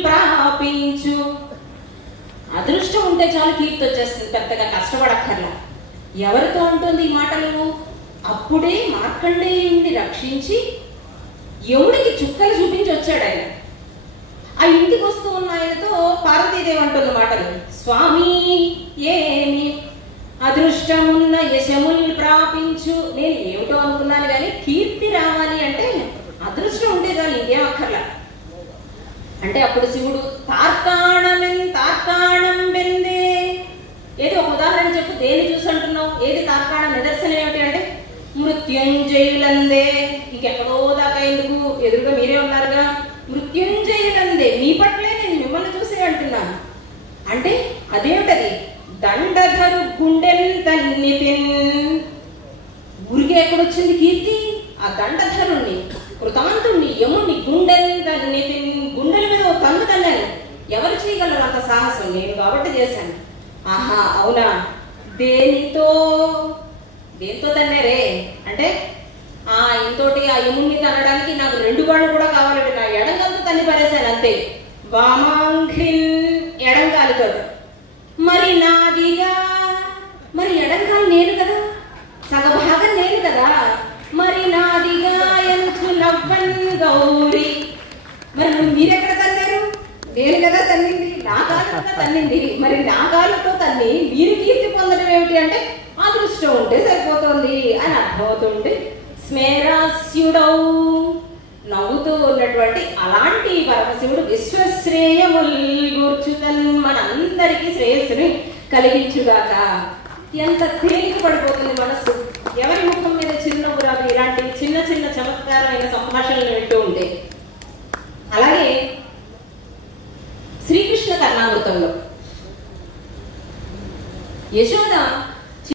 ప్రాపించు. అదృష్టం ఉంటే చాలు కీర్తి వచ్చేస్తుంది, పెద్దగా కష్టపడక్కర్లా. ఎవరితో ఉంటుంది ఈ మాటలు? అప్పుడే మార్కండేయుణ్ణి రక్షించి యముడికి చుక్కలు చూపించి వచ్చాడు ఆయన. ఆ ఇంటికి వస్తూ ఉన్న ఆయనతో పార్వతీదేవి అంటున్న మాటలు, స్వామి ఏమి అదృష్టమున్న యశముల్ ప్రాపించు. నేను ఏమిటో అనుకున్నాను కానీ కీర్తి రావాలి అంటే అదృష్టం ఉంటే చాలు, ఇంకేం అక్కర్లా అంటే. అప్పుడు శివుడు తార్కాణం బెందే. ఏది ఒక ఉదాహరణ చెప్పు, దేని చూసి అంటున్నావు? ఏది తార్కాణ నిదర్శనం ఏమిటి అంటే మృత్యుంజయులందే. ఇంకెక్కడో దాకా ఎందుకు, ఎదురుగా మీరే ఉన్నారుగా. మృత్యుంజయులందే, మీ పట్లే నేను మిమ్మల్ని చూసే అంటున్నాను. అంటే అదేమిటది? దండధరు గుండెంతన్నితిన్. ఊరికే ఎక్కడొచ్చింది కీర్తి? ఆ దండధరుణ్ణి, కృతాంతుణ్ణి, యముణ్ణి గుండెంతన్నితిన్, గుండెల మీద ఓ తన్ను తన్నాను. ఎవరు చేయగలరు అంత సాహసం? నేను కాబట్టి చేశాను. ఆహా అవునా, దేనితో తన్నారే అంటే ఇంతోటి ఆ యముణ్ణి తనడానికి నాకు 2 కాళ్ళు కూడా కావాలంటే నా ఎడంకాలతో తన్ని పడేశాను అంతే. వామాంఘ్రిన్, ఎడంకాలుతో. మరి నాదిగా, మరి ఎడంకాలు నేను కదా, సగభాగం నేను కదా. మరి నాదిగా ఎంతు నవ్వన్ గౌరీ. మరి మీరెక్కడ తన్నారు? నేను కదా తన్నింది, నా కాళ్ళతో తన్నింది. మరి నా కాళ్ళతో తన్ని మీరు కీర్తి పొందడం ఏమిటి అంటే అదృష్టం ఉంటే సరిపోతుంది అని అర్థమవుతుంది. స్మేరాస్యుడౌ, నవ్వుతూ ఉన్నటువంటి అలాంటి పరమశివుడు విశ్వశ్రేయముల్ గూర్చుతన్, మనందరికీ శ్రేయస్సుని కలిగించుగాక. ఎంత తేలిక పడిపోతుంది మనస్సు ఎవరి ముఖం మీద చిరునవ్వు రాదు ఇలాంటి చిన్న చిన్న చమత్కారమైన సంభాషణలు వింటూ ఉంటే. అలాగే శ్రీకృష్ణ కర్ణామృతంలో యశోద